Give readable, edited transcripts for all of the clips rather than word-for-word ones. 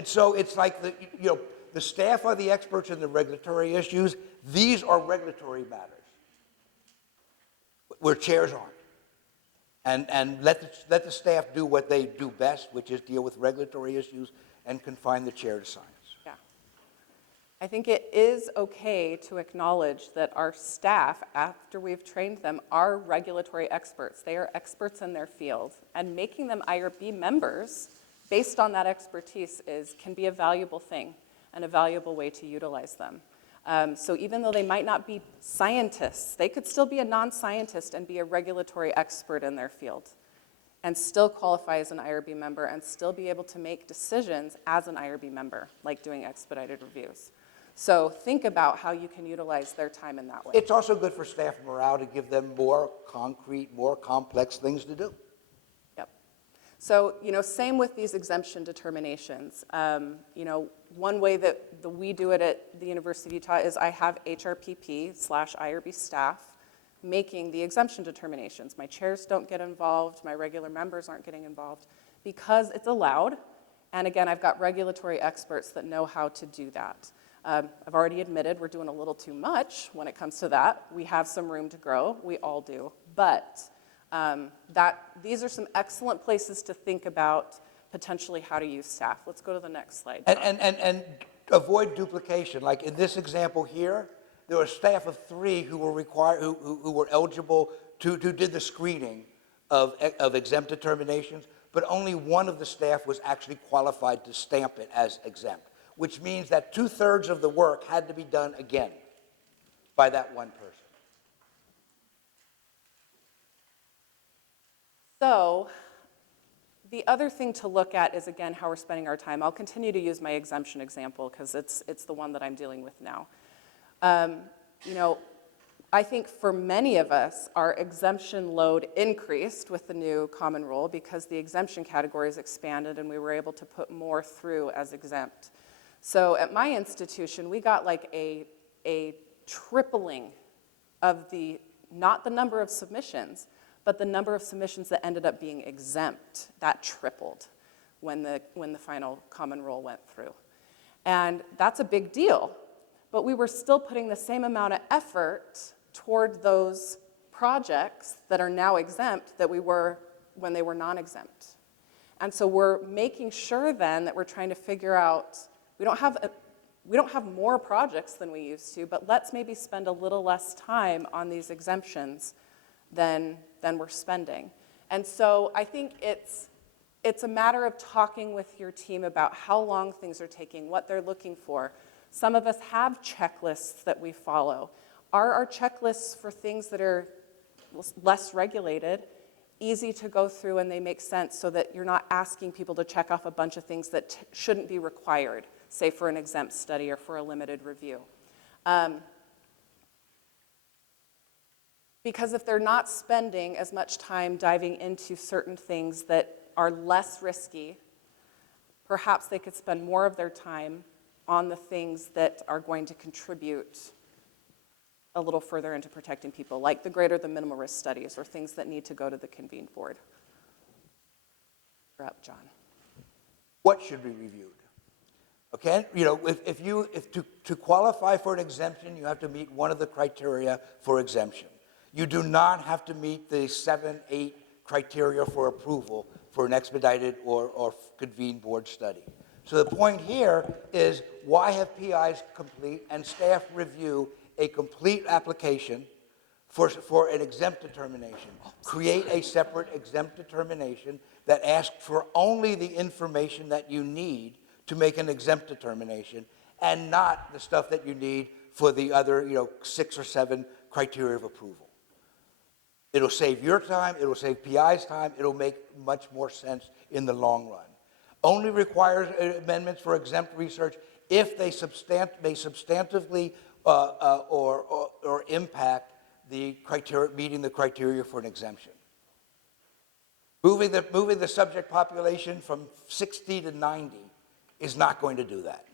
And so it's like the staff are the experts in the regulatory issues. These are regulatory matters where chairs aren't. And let the staff do what they do best, which is deal with regulatory issues and confine the chair to science. Yeah. I think it is okay to acknowledge that our staff, after we've trained them, are regulatory experts. They are experts in their field. And making them IRB members based on that expertise can be a valuable thing and a valuable way to utilize them. So even though they might not be scientists, they could still be a non-scientist and be a regulatory expert in their field and still qualify as an IRB member and still be able to make decisions as an IRB member, like doing expedited reviews. So think about how you can utilize their time in that way. It's also good for staff morale to give them more concrete, more complex things to do. Yep. So, same with these exemption determinations. One way that we do it at the University of Utah is I have HRPP/IRB staff making the exemption determinations. My chairs don't get involved, my regular members aren't getting involved because it's allowed. And again, I've got regulatory experts that know how to do that. I've already admitted we're doing a little too much when it comes to that. We have some room to grow, we all do. But these are some excellent places to think about potentially how to use staff. Let's go to the next slide. And avoid duplication. Like in this example here, there were a staff of 3 who were required, who were eligible to did the screening of exempt determinations, but only one of the staff was actually qualified to stamp it as exempt, which means that 2/3 of the work had to be done again by that one person. So the other thing to look at is, again, how we're spending our time. I'll continue to use my exemption example because it's the one that I'm dealing with now. I think for many of us, our exemption load increased with the new common rule because the exemption categories expanded and we were able to put more through as exempt. So at my institution, we got like a tripling of not the number of submissions, but the number of submissions that ended up being exempt. That tripled when the final common rule went through. And that's a big deal, but we were still putting the same amount of effort toward those projects that are now exempt that we were when they were non-exempt. And so we're making sure then that we're trying to figure out, we don't have more projects than we used to, but let's maybe spend a little less time on these exemptions than we're spending. And so I think it's a matter of talking with your team about how long things are taking, what they're looking for. Some of us have checklists that we follow. Are our checklists for things that are less regulated easy to go through and they make sense so that you're not asking people to check off a bunch of things that shouldn't be required, say for an exempt study or for a limited review? Because if they're not spending as much time diving into certain things that are less risky, perhaps they could spend more of their time on the things that are going to contribute a little further into protecting people, like the greater the minimal risk studies or things that need to go to the convened board. You're up, John. What should be reviewed? Okay, if to qualify for an exemption, you have to meet one of the criteria for exemption. You do not have to meet the 7, 8 criteria for approval for an expedited or convened board study. So the point here is, why have PIs complete and staff review a complete application for an exempt determination? Create a separate exempt determination that asks for only the information that you need to make an exempt determination and not the stuff that you need for the other 6 or 7 criteria of approval. It'll save your time, it'll save PI's time, it'll make much more sense in the long run. Only requires amendments for exempt research if they substantively or impact the criteria, meeting the criteria for an exemption. Moving the subject population from 60 to 90 is not going to do that.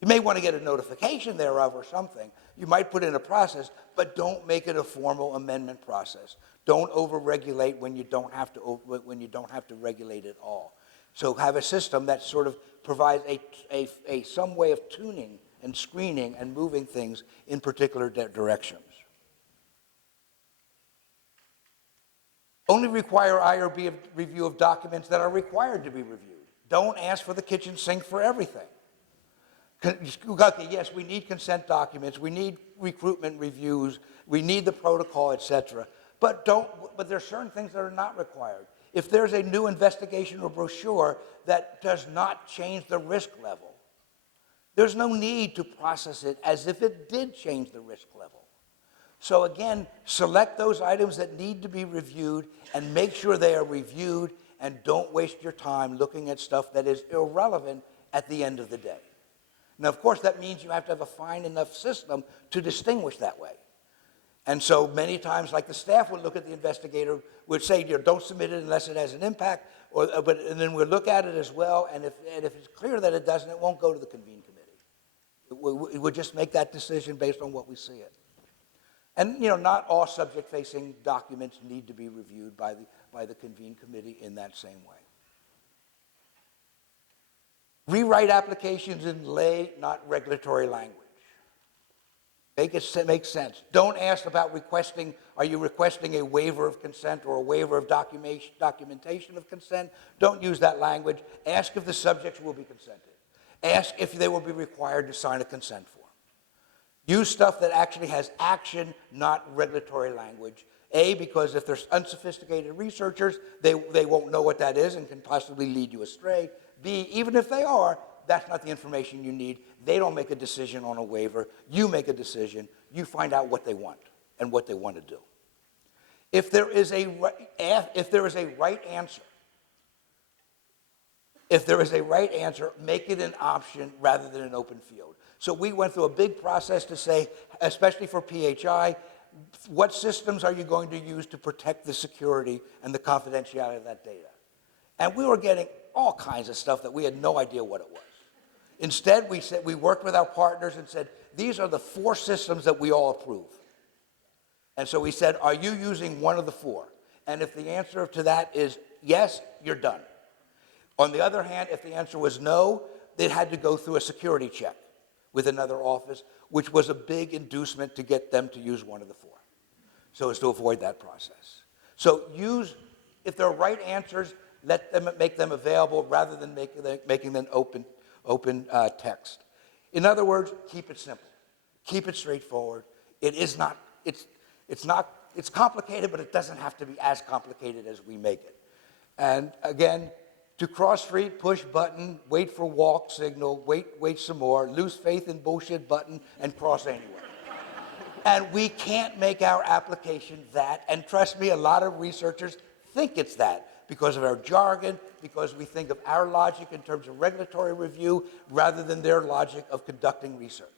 You may want to get a notification thereof or something. You might put in a process, but don't make it a formal amendment process. Don't over-regulate when you don't have to regulate at all. So have a system that sort of provides some way of tuning and screening and moving things in particular directions. Only require IRB review of documents that are required to be reviewed. Don't ask for the kitchen sink for everything. Okay, yes, we need consent documents, we need recruitment reviews, we need the protocol, etc. But there are certain things that are not required. If there's a new investigation or brochure that does not change the risk level, there's no need to process it as if it did change the risk level. So again, select those items that need to be reviewed and make sure they are reviewed, and don't waste your time looking at stuff that is irrelevant at the end of the day. Now, of course, that means you have to have a fine enough system to distinguish that way. And so many times, like the staff would look at the investigator, would say, don't submit it unless it has an impact, and then we'll look at it as well, and if it's clear that it doesn't, it won't go to the convene committee. We'll just make that decision based on what we see it. And not all subject-facing documents need to be reviewed by the convene committee in that same way. Rewrite applications in lay, not regulatory language. Make it make sense. Don't ask about are you requesting a waiver of consent or a waiver of documentation of consent? Don't use that language. Ask if the subjects will be consented. Ask if they will be required to sign a consent form. Use stuff that actually has action, not regulatory language. A, because if there's unsophisticated researchers, they won't know what that is and can possibly lead you astray. B, even if they are, that's not the information you need. They don't make a decision on a waiver. You make a decision. You find out what they want and what they want to do. If there is a right answer, make it an option rather than an open field. So we went through a big process to say, especially for PHI, what systems are you going to use to protect the security and the confidentiality of that data? And we were getting all kinds of stuff that we had no idea what it was. Instead, we worked with our partners and said, these are the 4 systems that we all approve. And so we said, are you using one of the 4? And if the answer to that is yes, you're done. On the other hand, if the answer was no, it had to go through a security check with another office, which was a big inducement to get them to use one of the 4. So as to avoid that process. So if there are right answers, make them available rather than making them open text. In other words, keep it simple. Keep it straightforward. It's complicated, but it doesn't have to be as complicated as we make it. And again, to cross street, push button, wait for walk signal, wait some more, lose faith in bullshit button, and cross anywhere. And we can't make our application that, and trust me, a lot of researchers think it's that because of our jargon, because we think of our logic in terms of regulatory review rather than their logic of conducting research.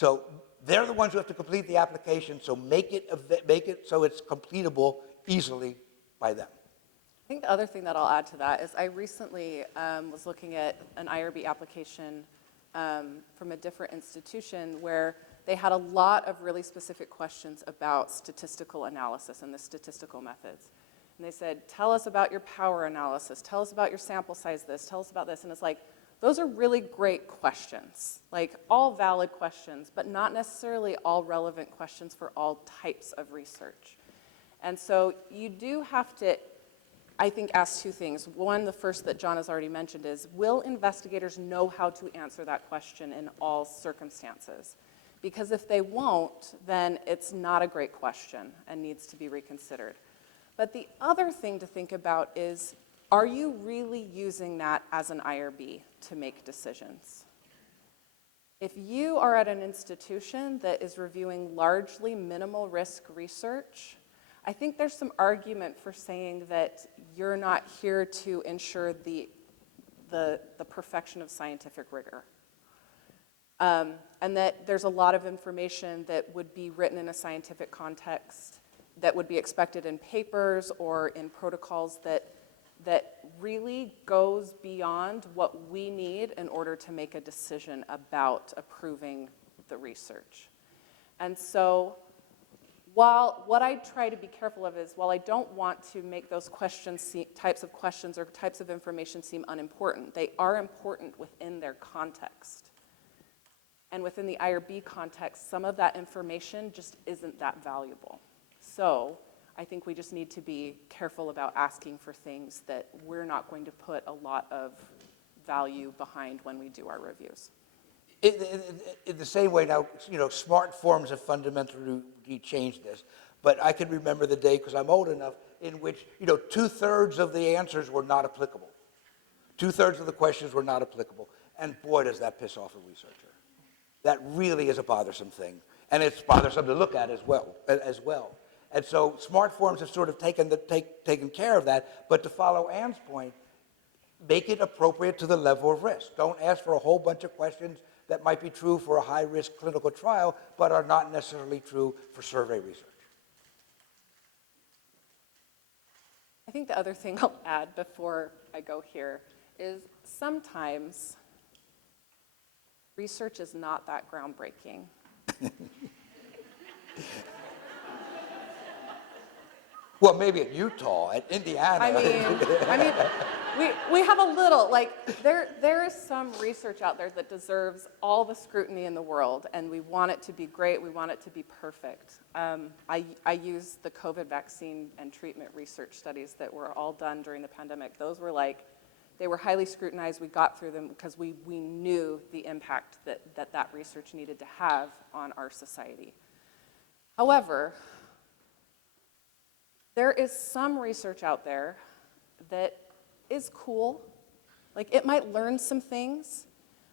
So they're the ones who have to complete the application, so make it so it's completable easily by them. I think the other thing that I'll add to that is I recently was looking at an IRB application from a different institution where they had a lot of really specific questions about statistical analysis and the statistical methods. And they said, tell us about your power analysis, tell us about your sample size this, tell us about this. And it's like, those are really great questions, like all valid questions, but not necessarily all relevant questions for all types of research. And so you do have to, I think, ask 2 things. One, the first that John has already mentioned is, will investigators know how to answer that question in all circumstances? Because if they won't, then it's not a great question and needs to be reconsidered. But the other thing to think about is, are you really using that as an IRB to make decisions? If you are at an institution that is reviewing largely minimal risk research, I think there's some argument for saying that you're not here to ensure the perfection of scientific rigor. And that there's a lot of information that would be written in a scientific context that would be expected in papers or in protocols that really goes beyond what we need in order to make a decision about approving the research. And so while what I try to be careful of is, while I don't want to make those types of questions or types of information seem unimportant, they are important within their context. And within the IRB context, some of that information just isn't that valuable. So I think we just need to be careful about asking for things that we're not going to put a lot of value behind when we do our reviews. In the same way now, smart forms have fundamentally changed this. But I can remember the day, because I'm old enough, in which, 2/3 of the answers were not applicable. 2/3 of the questions were not applicable. And boy, does that piss off a researcher. That really is a bothersome thing. And it's bothersome to look at as well. And so smart forms have sort of taken care of that. But to follow Ann's point, make it appropriate to the level of risk. Don't ask for a whole bunch of questions that might be true for a high-risk clinical trial, but are not necessarily true for survey research. I think the other thing I'll add before I go here is sometimes research is not that groundbreaking. Well, maybe at Utah, at Indiana. I mean, we have a little, there is some research out there that deserves all the scrutiny in the world, and we want it to be great, we want it to be perfect. I use the COVID vaccine and treatment research studies that were all done during the pandemic. Those were they were highly scrutinized. We got through them because we knew the impact that research needed to have on our society. However, there is some research out there that is cool. It might learn some things,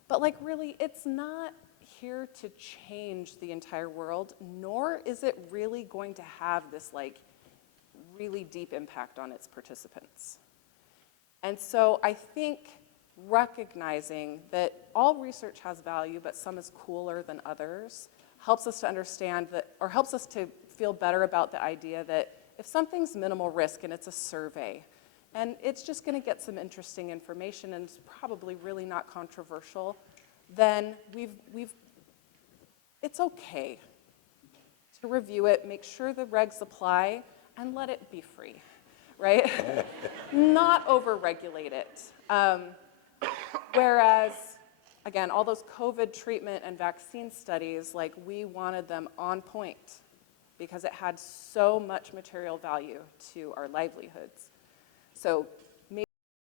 but really, it's not here to change the entire world, nor is it really going to have this really deep impact on its participants. And so I think recognizing that all research has value, but some is cooler than others, helps us to understand that, or helps us to feel better about the idea that if something's minimal risk and it's a survey, and it's just going to get some interesting information and it's probably really not controversial, then it's okay to review it, make sure the regs apply, and let it be free, right? Not over-regulate it. Whereas, again, all those COVID treatment and vaccine studies, we wanted them on point because it had so much material value to our livelihoods. So